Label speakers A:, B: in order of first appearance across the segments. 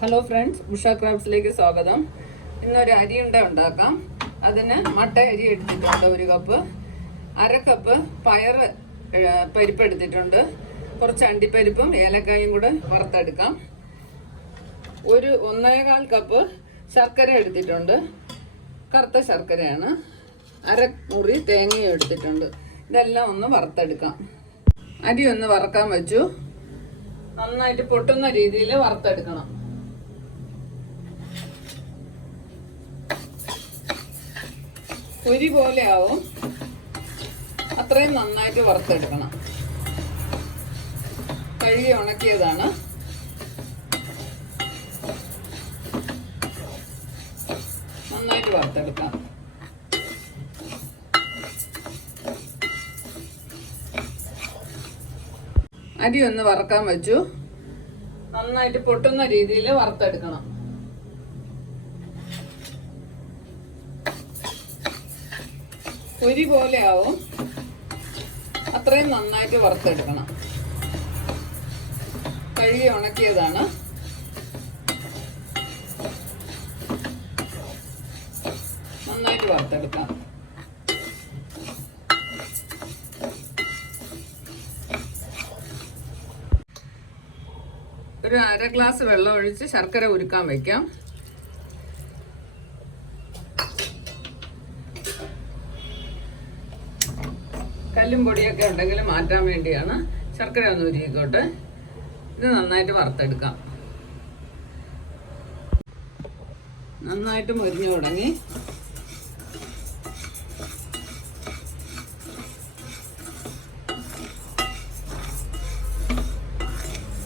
A: Hello friends Usha ക്രാഫ്റ്റ്സിലേക്ക് സ്വാഗതം. ഇന്നൊരു അരിയുണ്ട ഉണ്ടാക്കാം. അതിന് മട്ട അരി എടുത്തിട്ടുണ്ട് ഒരു കപ്പ് അര കപ്പ് പയർ പരിപ്പ് എടുത്തിട്ടുണ്ട്. കുറച്ച് അണ്ടിപ്പരിപ്പും ഏലക്കായും കൂടെ വറുത്തെടുക്കാം. ഒരു ഒന്നേകാൽ കപ്പ് ശർക്കര എടുത്തിട്ടുണ്ട്. കറുത്ത ശർക്കരയാണ്. അര മുറി തേങ്ങയും എടുത്തിട്ടുണ്ട്. ഇതെല്ലാം ഒന്ന് വറുത്തെടുക്കാം. അരി ഒന്ന് വറക്കാൻ വെച്ചു. നന്നായിട്ട് പൊട്ടുന്ന രീതിയിൽ വറുത്തെടുക്കണം. പൊരി പോലെ ആവും. അത്രയും നന്നായിട്ട് വറുത്തെടുക്കണം. കഴുകി ഉണക്കിയതാണ്. നന്നായിട്ട് വറുത്തെടുക്കാം. അരി ഒന്ന് വറക്കാൻ വെച്ചു. നന്നായിട്ട് പൊട്ടുന്ന രീതിയിൽ വറുത്തെടുക്കണം. പൊരി പോലെ ആവും അത്രയും നന്നായിട്ട് വറുത്തെടുക്കണം. കഴുകി ഉണക്കിയതാണ്. നന്നായിട്ട് വറുത്തെടുക്കാം. ഒരു അര ഗ്ലാസ് വെള്ളം ഒഴിച്ച് ശർക്കര ഉരുക്കാൻ വെക്കാം. കല്ലും പൊടിയൊക്കെ ഉണ്ടെങ്കിൽ മാറ്റാൻ വേണ്ടിയാണ് ശർക്കര ഒന്ന് ഉരുക്കിക്കോട്ടെ. ഇത് നന്നായിട്ട് വറുത്തെടുക്കാം. നന്നായിട്ട് മുരിഞ്ഞു തുടങ്ങി.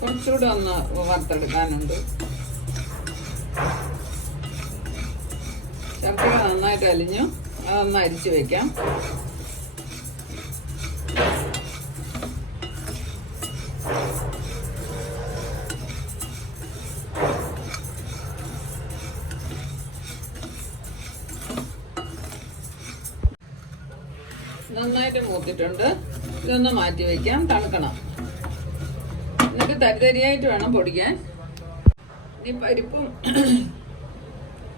A: കുറച്ചുകൂടെ ഒന്ന് വറുത്തെടുക്കാനുണ്ട്. ശർക്കര നന്നായിട്ട് അലിഞ്ഞു. അതൊന്ന് അരിച്ചു വെക്കാം. നന്നായിട്ട് മൂത്തിട്ടുണ്ട്. ഇതൊന്ന് മാറ്റി വെക്കാം. തണുക്കണം. എന്നിട്ട് തരിതരിയായിട്ട് വേണം പൊടിക്കാൻ. ഇനി പരിപ്പും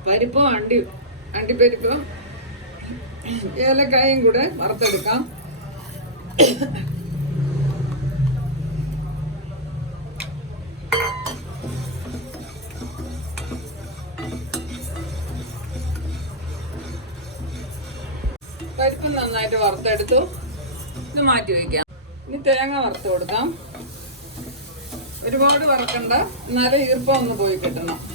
A: പരിപ്പും അണ്ടി അണ്ടിപ്പരിപ്പും ഏലക്കായും കൂടെ വറുത്തെടുക്കാം. പരിപ്പ് നന്നായിട്ട് വറുത്തെടുത്തു. ഇത് മാറ്റി വയ്ക്കാം. ഇനി തേങ്ങ വറുത്ത് കൊടുക്കാം. ഒരുപാട് വറക്കണ്ട. എന്നാലും ഈർപ്പം ഒന്ന് പോയി കിട്ടണം.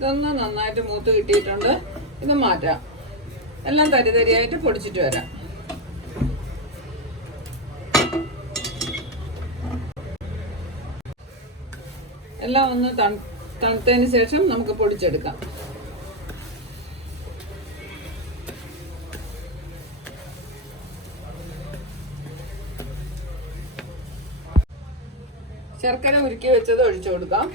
A: ഇതൊന്ന് നന്നായിട്ട് മൂത്ത് കിട്ടിയിട്ടുണ്ട്. ഇത് മാറ്റാം. എല്ലാം തരിതരിയായിട്ട് പൊടിച്ചിട്ട് വരാം. എല്ലാം ഒന്ന് തണു തണുത്തതിന് ശേഷം നമുക്ക് പൊടിച്ചെടുക്കാം. ശർക്കര ഉരുക്കി വെച്ചത് ഒഴിച്ചു കൊടുക്കാം.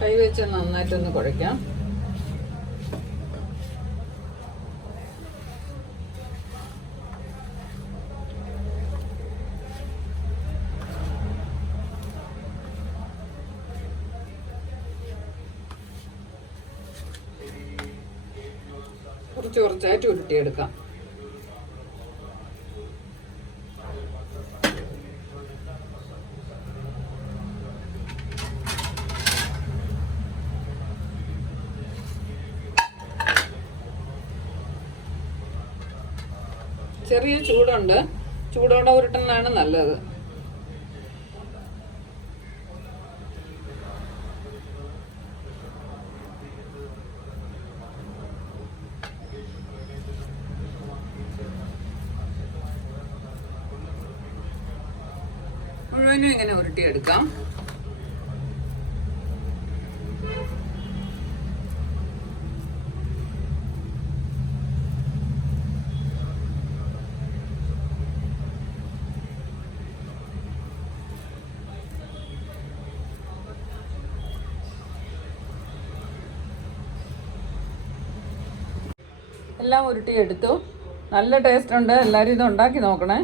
A: കൈ വെച്ച് നന്നായിട്ടൊന്ന് കുഴയ്ക്കാം. കുറച്ച് കുറച്ചായിട്ട് ഉരുട്ടിയെടുക്കാം. ചെറിയ ചൂടുണ്ട്. ചൂടോടെ ഉരുട്ടുന്നതാണ് നല്ലത്. മുഴുവനും ഇങ്ങനെ ഉരുട്ടിയെടുക്കാം. എല്ലാം ഉരുട്ടിയെടുത്തു. നല്ല ടേസ്റ്റ് ഉണ്ട്. എല്ലാവരും ഇത് ഉണ്ടാക്കി നോക്കണേ.